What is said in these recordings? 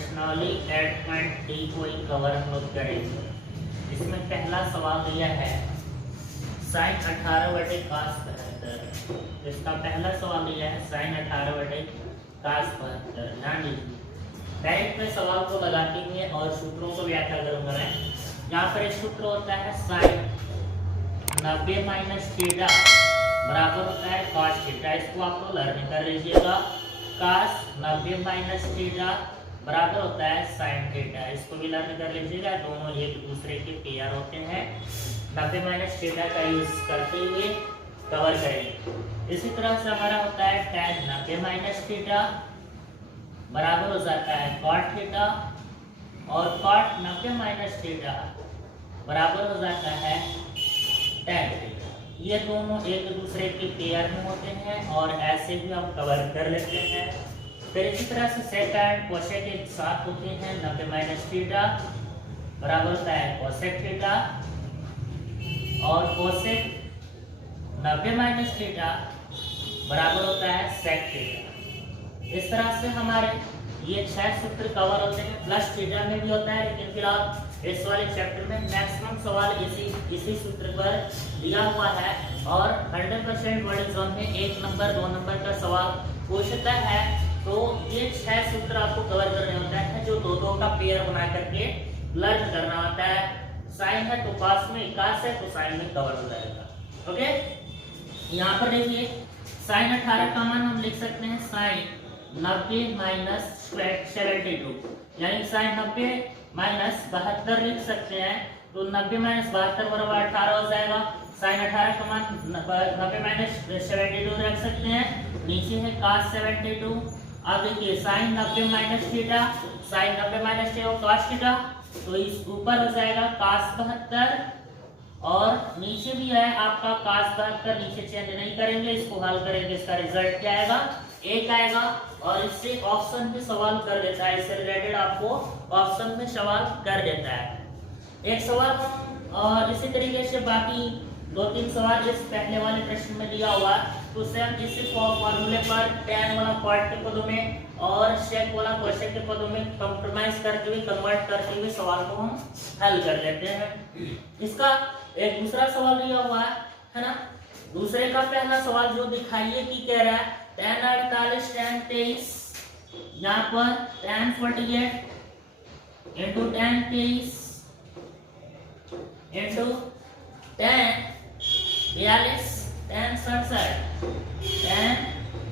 प्रश्नावली eight point D को ही cover हम लोग करेंगे। इसमें पहला सवाल दिया है साइन 18 बटे कास 72। इसका पहला सवाल दिया है साइन 18 बटे कास 72। ध्यान दीजिए, डायरेक्ट में सवाल को लगाते हुए और सूत्रों को व्याख्या करूंगा मैं। यहाँ पर एक सूत्र होता है साइन 90 माइनस थीटा बराबर होता है कॉस थीटा। इसको आप लोग लर्न कर लीजिएगा। कास 90 माइनस थीटा बराबर होता है साइन थीटा। इसको भी लर्न कर लीजिएगा, दोनों एक दूसरे के पेयर होते हैं। 90 माइनस थीटा का यूज करते हुए कवर करेंगे। इसी तरह से हमारा होता है tan 90 माइनस थीटा बराबर हो जाता है cot थीटा, और cot 90 माइनस थीटा बराबर हो जाता है tan थीटा। ये दोनों एक दूसरे के पेयर में होते हैं और ऐसे भी हम कवर कर लेते हैं। फिर इसी तरह से सेकंड कोसेक के साथ होते हैं 90 माइनस थीटा बराबर होता है कोसेक थीटा, और कोसेक 90 माइनस थीटा बराबर होता है सेक थीटा। इस तरह से हमारे ये 6 सूत्र कवर होते हैं। प्लस थीटा में भी होता है, लेकिन फिलहाल इस वाले चैप्टर में मैक्सिमम सवाल इसी सूत्र पर दिया हुआ है। और 100% बॉडी एग्जाम में 1 नंबर 2 नंबर का सवाल पूछता है, तो ये 6 सूत्र आपको कवर करने होता है, जो दो का पेयर बना करके लर्न करना होता है। साइन है तो पास में, कास है तो साइन में कवर हो जाएगा। ओके, यहाँ पर देखिए साइन 18 का मान हम लिख सकते हैं साइन 90 माइनस 72, यानी साइन 90 माइनस 72 लिख सकते हैं। तो 90 माइनस 72 बराबर 18 हो जाएगा। साइन 18 का मान 90 माइनस 72 रख सकते हैं। नीचे है कास 72। अब देखिए sine 90 minus theta, sine 90 minus theta cos theta, तो इस ऊपर हो जाएगा कास 72, और नीचे भी है आपका कास 72। नीचे चेंज नहीं करेंगे, इसको हल करेंगे, इसका रिजल्ट क्या आएगा? 1 आएगा। और इससे ऑप्शन में सवाल कर देता है, इससे रिलेटेड आपको ऑप्शन में सवाल कर देता है। एक सवाल और इसी तरीके से बाकी 2-3 सवाल इस पहले वाले प्रश्न में दिया हुआ, तो सेम इसी फॉर्मूले पर tan वाला कॉट के पदों में और sec वाला कोसेक के पदों में कंप्रोमाइज करते हुए, कन्वर्ट करते हुए सवाल को हम हल कर लेते हैं। इसका एक दूसरा सवाल दिया हुआ है ना। दूसरे का पहला सवाल जो दिखाइए कि कह रहा है tan 48 tan 23, यहाँ पर tan 48 into tan 23 into tan 42 tan 67, tan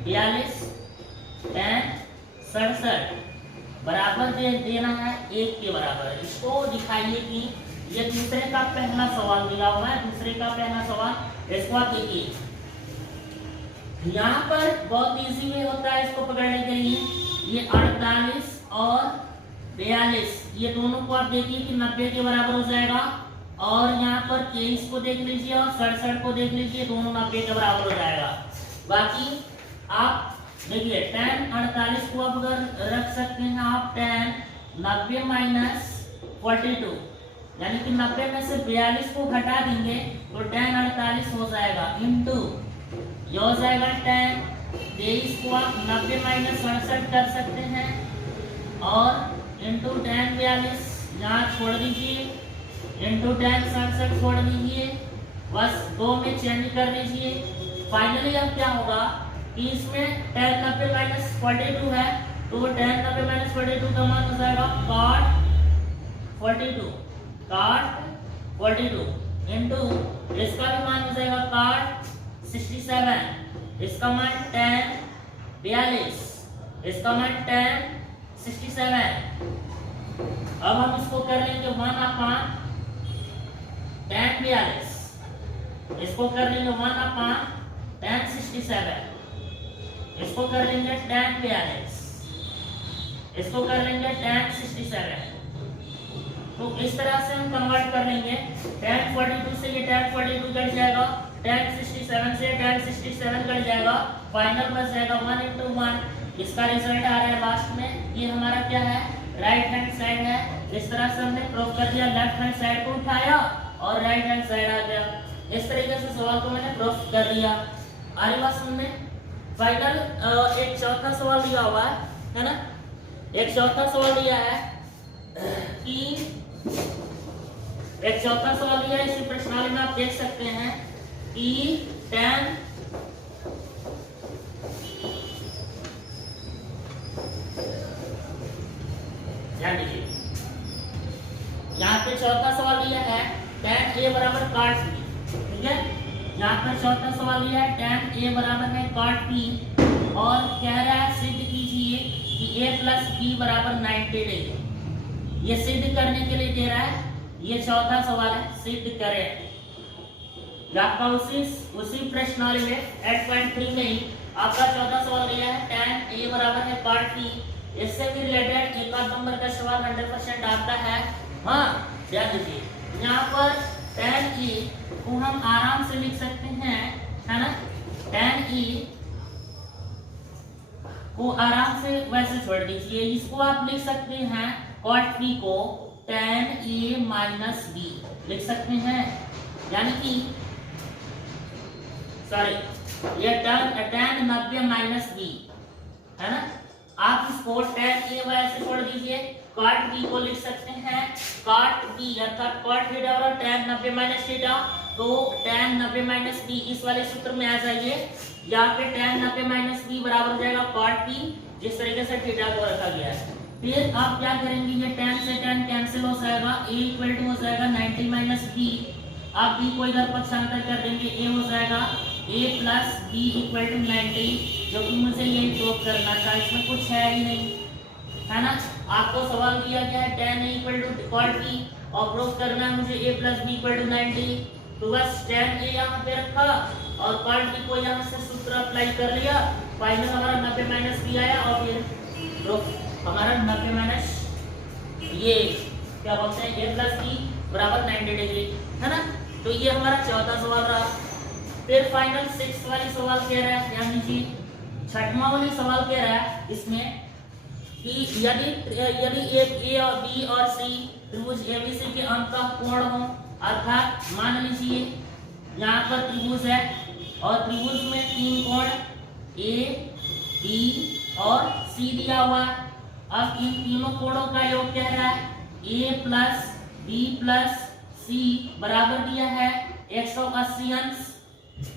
42 tan 67 बराबर देना है 1 के बराबर। इसको दिखाइए कि ये दूसरे का पहला सवाल दिया हुआ है। दूसरे का पहला सवाल इसको आप देखिए, यहाँ पर बहुत इजी वे होता है इसको पकड़ने के लिए। ये 48 और 42 ये दोनों को आप देखिए कि 90 के बराबर हो जाएगा, और यहाँ पर 23 को देख लीजिए और 67 को देख लीजिए, दोनों 90 के बराबर हो जाएगा। बाकी आप देखिए tan 48 को आप अगर रख सकते हैं आप tan 90 माइनस 42, यानी कि 90 में से 42 को घटा देंगे तो tan 48 हो जाएगा, इंटू ये हो जाएगा tan 23 को आप 90 माइनस 67 कर सकते हैं, और इंटू tan 42 यहाँ छोड़ दीजिए, इंटू tan 67 छोड़ दीजिए, बस 2 में चेंज कर दीजिए। फाइनली अब क्या होगा कि इसमें tan 90 माइनस 42 है, तो tan 90 माइनस 42 का मान हो जाएगा cot 42 इंटू इसका भी मान हो जाएगा cot 67, इसका मान tan 42, इसका मान tan 67। अब हम इसको कर लेंगे 1/tan 42, इसको कर लेंगे 1/tan 67, इसको कर लेंगे tan 42, इसको कर लेंगे tan 67। तो इस तरह से हम कन्वर्ट कर लेंगे। tan 42 से ये tan 42 कट जाएगा, tan 67 से tan 67 कट जाएगा, फाइनल बच जाएगा 1 into 1। इसका रिजल्ट आ रहा है लास्ट में। ये हमारा क्या है? राइट हैंड साइड है। इस तरह से हमने प्रूव कर दिया, लेफ्ट हैंड साइड को उठाया और राइट हैंड साइड आ गया। इस तरीके से सवाल को मैंने प्रूव कर दिया। आगे बात सुनने फाइनल एक चौथा सवाल दिया हुआ है ना। एक चौथा सवाल दिया है कि इसी प्रश्नावली में आप देख सकते हैं कि tan ध्यान दीजिए, यहाँ पे चौथा सवाल दिया है tan a बराबर cot b, ठीक है। यहाँ पर चौथा सवाल दिया है tan a बराबर है cot b और कह रहा है सिद्ध कीजिए कि a प्लस b बराबर 90 डिग्री। ये सिद्ध करने के लिए दे रहा है, ये चौथा सवाल है, सिद्ध करें। आपका उसी प्रश्नावली में 8.3 में ही आपका चौथा सवाल दिया है tan a बराबर है cot b। इससे भी रिलेटेड एक आध नंबर का सवाल 100% आता है। हाँ ध्यान दीजिए, यहाँ पर tan e को हम आराम से लिख सकते हैं, है ना। tan e को आराम से वैसे छोड़ दीजिए, इसको आप लिख सकते हैं cot b को tan a माइनस b लिख सकते हैं, यानी कि सॉरी ये tan 90 माइनस b है ना। आप इसको tan a वैसे छोड़ दीजिए, cot b को लिख सकते हैं cot b अर्थात cot थीटा और tan 90 माइनस थीटा, तो tan 90 माइनस b इस वाले सूत्र में आ जाइए। यहाँ पे tan 90 माइनस b बराबर हो जाएगा cot b, जिस तरीके से थीटा को रखा गया है। फिर आप क्या करेंगे, ये tan से tan कैंसिल हो जाएगा, a इक्वल टू हो जाएगा 90 माइनस b। आप b को इधर पक्षांतर कर देंगे, a हो जाएगा a plus b equal to 90, जो कि मुझे यही प्रूव करना था, इसमें कुछ है ही नहीं, है ना। आपको सवाल दिया गया है tan a equal to cot b और प्रूव करना है मुझे a plus b equal to 90, तो बस tan a यहाँ पे रखा और cot b को यहाँ से सूत्र अप्लाई कर लिया, फाइनल हमारा 90 माइनस b आया और फिर प्रूफ हमारा 90 माइनस ये क्या बोलते हैं a प्लस b बराबर 90 डिग्री, है ना। तो ये हमारा चौथा सवाल रहा। फिर फाइनल 6 वाली सवाल कह रहा है, ध्यान दीजिए, छठवां वाली सवाल कह रहा है इसमें कि यदि ए और बी और सी त्रिभुज एबीसी के अंतः कोण हो, अर्थात मान लीजिए यहाँ पर त्रिभुज है और त्रिभुज में 3 कोण ए बी और सी दिया हुआ है। अब इन तीनों कोणों का योग कह रहा है ए प्लस बी प्लस सी बराबर दिया है 180 अंश।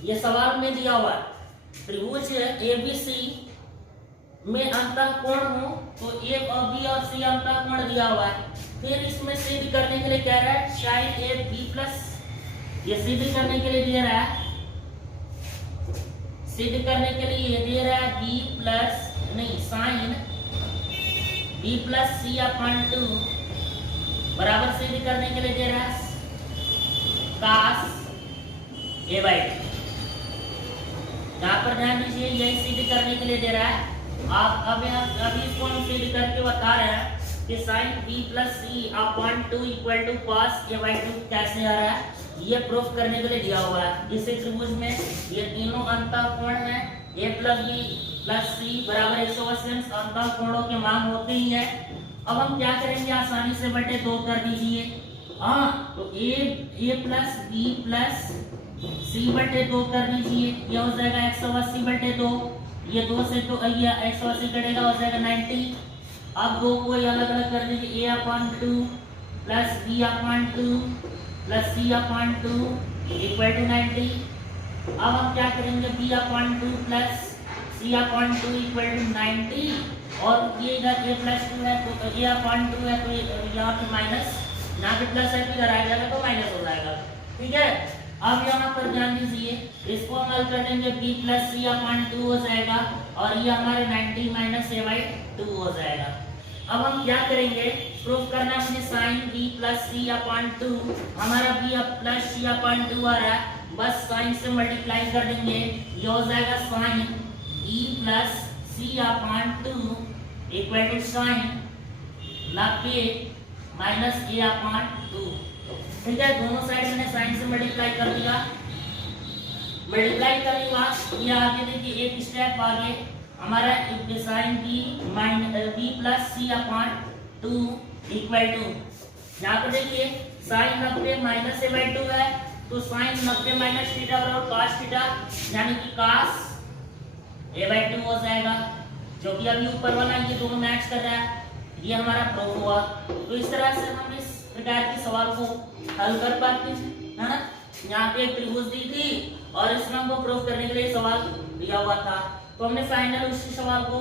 ये सवाल में दिया हुआ है त्रिभुज एबीसी में अंतः कोण हो तो ए और बी और सी अंतः कोण दिया हुआ है। फिर इसमें सिद्ध करने के लिए कह रहा है sin ए बी प्लस, ये सिद्ध करने के लिए दे रहा है, सिद्ध करने के लिए दे रहा है बी प्लस नहीं sin B plus c upon 2 बराबर सिद्ध करने के लिए दे रहा है cos a बाई 2। यहाँ पर ध्यान दीजिए, यही सिद्ध करने के लिए दे रहा है। आप अभी इसको हम सिद्ध करके बता रहे हैं कि sin b plus c upon 2 equal to cos a by 2 कैसे आ रहा है, ये प्रूफ करने के लिए दिया हुआ है। इस त्रिभुज में ये तीनों अंतः कोण हैं, a प्लस b प्लस सी बराबर 180 अंश, अंतः कोणों के मान होते ही है। अब हम क्या करेंगे, आसानी से बटे 2 कर दीजिए। हाँ, तो a प्लस बी प्लस सी बटे 2 कर दीजिए, ये हो जाएगा 180 बटे 2, ये 2 से तो ये 180 कटेगा, हो जाएगा 90। अब 2 को अलग अलग कर दीजिए, a upon 2 plus b upon 2 plus c upon 2 equal to 90। अब हम क्या करेंगे, b upon 2 plus c upon 2 equal to 90 और ये इधर a प्लस 2 है तो a अपॉन 2 है तो यहाँ पे माइनस, यहाँ पे प्लस है तो इधर आ जाएगा तो माइनस हो जाएगा, ठीक है। अब यहाँ पर ध्यान दीजिए, इसको हम हल कर देंगे b प्लस सी अपॉन 2 हो जाएगा और ये हमारे 90 माइनस a बाई 2 हो जाएगा। अब हम क्या करेंगे, प्रूफ करना है मुझे sin b plus c upon 2, हमारा b प्लस सी अपॉन 2 आ रहा है, बस sin से मल्टीप्लाई कर देंगे, ये हो जाएगा sin b plus c upon 2 equal to sin 90 minus a upon 2, ठीक है। दोनों साइड मैंने साइन से मल्टीप्लाई कर दिया, मल्टीप्लाई करने के बाद ये आगे देखिए एक स्टेप आगे हमारा sine b minus b plus c upon 2 equal to, यहाँ पर देखिए साइन 90 माइनस a बाई 2 है तो साइन 90 माइनस थीटा बराबर cos थीटा, यानी कि cos a बाई 2 हो जाएगा। जो कि अभी ऊपर वाला ये दोनों मैच कर रहा है, ये हमारा प्रूफ हुआ। तो इस तरह से हम इस प्रकार के सवाल को हल कर पाते हैं, है ना। यहाँ पे एक त्रिभुज दी थी और इसमें हमको प्रूफ करने के लिए सवाल दिया हुआ था, तो हमने फाइनल उसी सवाल को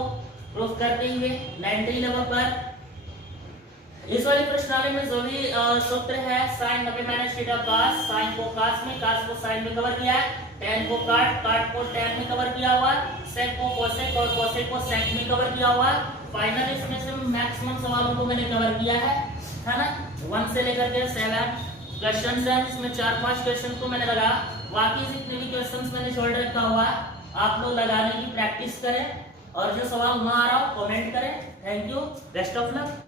प्रूफ करते हुए 90 लेवल पर इस वाली प्रश्नावली में जो भी सूत्र है sin 90 minus theta cos, sin को cos में, cos को sin में कवर किया है, tan को cot को tan में कवर किया हुआ, sec को cosec और cosec को sec में कवर किया हुआ। फाइनल इसमें से मैक्सिमम सवालों को मैंने कवर किया है ना। 1 से लेकर के 7 क्वेश्चंस हैं, इसमें 4-5 क्वेश्चन को मैंने लगा, बाकी जितने भी क्वेश्चंस मैंने छोड़ रखा हुआ है आप लोग लगाने की प्रैक्टिस करें, और जो सवाल ना आ रहा हो कमेंट करें। Thank you, best of luck.